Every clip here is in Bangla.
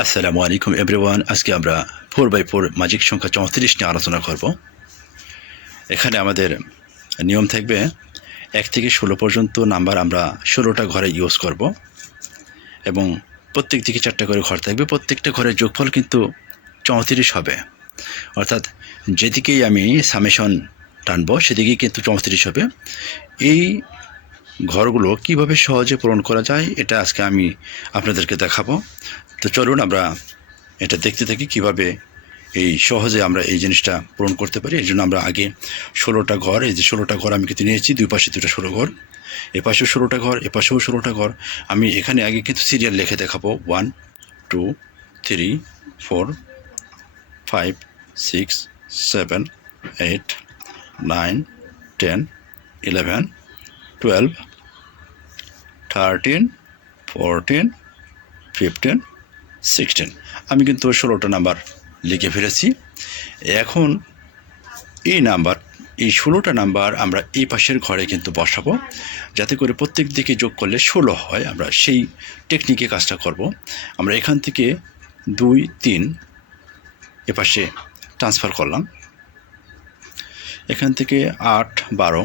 আসসালামু আলাইকুম এভরিওয়ান। আজকে আমরা 4x4 ম্যাজিক সংখ্যা 34 নিয়ে আলোচনা করব। এখানে আমাদের নিয়ম থাকবে 1 থেকে 16 পর্যন্ত নাম্বার আমরা 16টা ঘরে ইউজ করব এবং প্রত্যেক দিকে 4টা করে ঘর থাকবে। প্রত্যেকটা ঘরের যোগফল কিন্তু 34 হবে, অর্থাৎ যেদিকেই আমি সামেশন টানবো সেদিকেই কিন্তু 34 হবে। এই ঘরগুলো কিভাবে সহজে পূরণ করা যায় এটা আজকে আমি আপনাদেরকে দেখাবো। তো চলুন আমরা এটা দেখতে থাকি কিভাবে এই সহজে আমরা এই জিনিসটা পূরণ করতে পারি। এই জন্য আমরা আগে 16টা ঘর, এই যে 16টা ঘর আমি কিন্তু নিয়েছি, দুই পাশে দুটো 16 ঘর, এপাশেও 16টা ঘর, এপাশেও 16টা ঘর। আমি এখানে আগে কিন্তু সিরিয়াল লিখে দেখাবো 1 2 3 4 5 6 7 8 9 10 11 12 13 14 15 16। আমি কিন্তু 16টা নাম্বার লিখে ফেলেছি। এখন এই 16টা নাম্বার আমরা এই পাশের ঘরে কিন্তু বসাবো, যাতে করে প্রত্যেক দিকে যোগ করলে 16 হয়। আমরা সেই টেকনিকে কাজটা করব। আমরা এখান থেকে 2 3 এপাশে ট্রান্সফার করলাম, এখান থেকে 8 12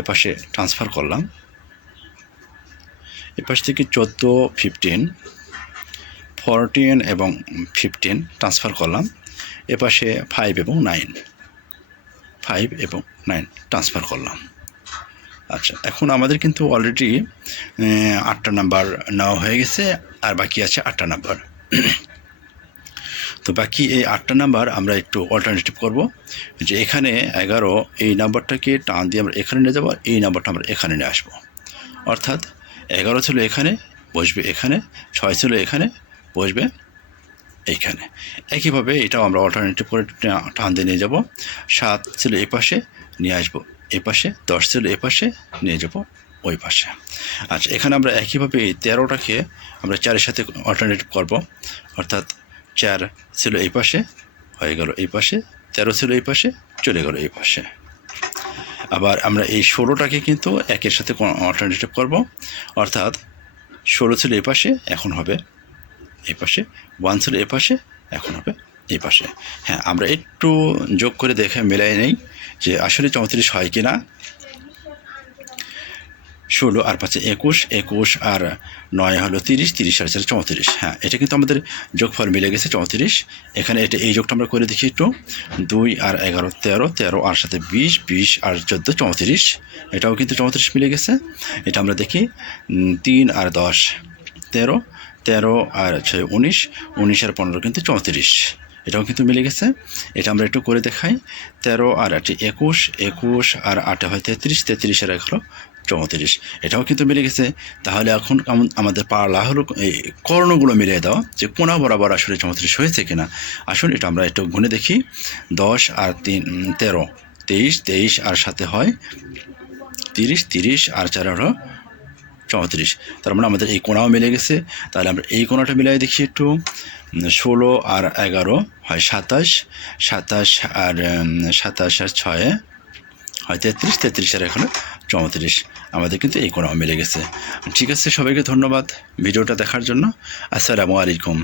এপাশে ট্রান্সফার করলাম, এপাশ থেকে 14 15 14 এবং 15 ট্রান্সফার করলাম, এপাশে 5 এবং 9 ট্রান্সফার করলাম। আচ্ছা, এখন আমাদের কিন্তু অলরেডি 8টা নাম্বার নেওয়া হয়ে গেছে, আর বাকি আছে 8টা নাম্বার। তো বাকি এই 8টা নাম্বার আমরা একটু অল্টারনেটিভ করব, যে এখানে 11 এই নাম্বারটাকে টান দিয়ে আমরা এখানে নিয়ে যাবো, এই নাম্বারটা আমরা এখানে নিয়ে আসবো। অর্থাৎ 11 ছিল এখানে, বসবে এখানে, 6 ছিল এখানে, বসবে এইখানে। একইভাবে এটাও আমরা অল্টারনেটিভ করে টান দিয়ে নিয়ে যাব। 7 ছিল এই পাশে, নিয়ে আসবো এই পাশে, 10 ছিল এই পাশে, নিয়ে যাব ওই পাশে। আচ্ছা, এখানে আমরা একইভাবে এই 13টাকে আমরা 4-এর সাথে অল্টারনেটিভ করব, অর্থাৎ 4 ছিল এই পাশে, হয়ে গেল এই পাশে, 13 ছিল এই পাশে, চলে গেল এই পাশে। আবার আমরা এই 16টাকে কিন্তু 1-এর সাথে অল্টারনেটিভ করব, অর্থাৎ 16 ছিল এই পাশে, এখন হবে এই পাশে, 1 ছিল এ পাশে, এখন হবে এই পাশে। হ্যাঁ, আমরা একটু যোগ করে দেখে মেলাই নেই যে আসলে 34 হয় কি না। 16 আর 5 21, 21 আর 9 হলো 30, 30 আর 4 34। হ্যাঁ, এটা কিন্তু আমাদের যোগফল মিলে গেছে 34। এখানে এটা এই যোগটা আমরা করে দেখি একটু। 2 আর 11 13, 13 আর সাথে 20, 20 আর 14 34। এটাও কিন্তু 34 মিলে গেছে। এটা আমরা দেখি 3 আর 10 13, 13 আর 6 19, 19 আর 15 কিন্তু 34। এটাও কিন্তু মিলে গেছে। এটা আমরা একটু করে দেখাই। 13 আর 8 21, 21 আর 8 হয় 33, 33 আর 1 হলো 34। এটাও কিন্তু মিলে গেছে। তাহলে এখন আমাদের পালা হলো এই কর্ণগুলো মিলিয়ে দেওয়া, যে কোনা বরাবর আসলে 34 হয়েছে কিনা। আসুন এটা আমরা একটু গুনে দেখি। 10 আর 3 13, 23, 23 আর সাথে হয় 30, 30 আর 4 হলো 34। তার মানে আমাদের এই কোণাও মিলে গেছে। তাহলে আমরা এই কোণাটা মিলাই দেখি একটু। 16 আর 11 হয় 27, 27 আর 27 আর 6 হয় 33, 33 আর এখন 34। আমাদের কিন্তু এই কোণাও মিলে গেছে। ঠিক আছে, সবাইকে ধন্যবাদ ভিডিওটা দেখার জন্য। আসসালামু আলাইকুম।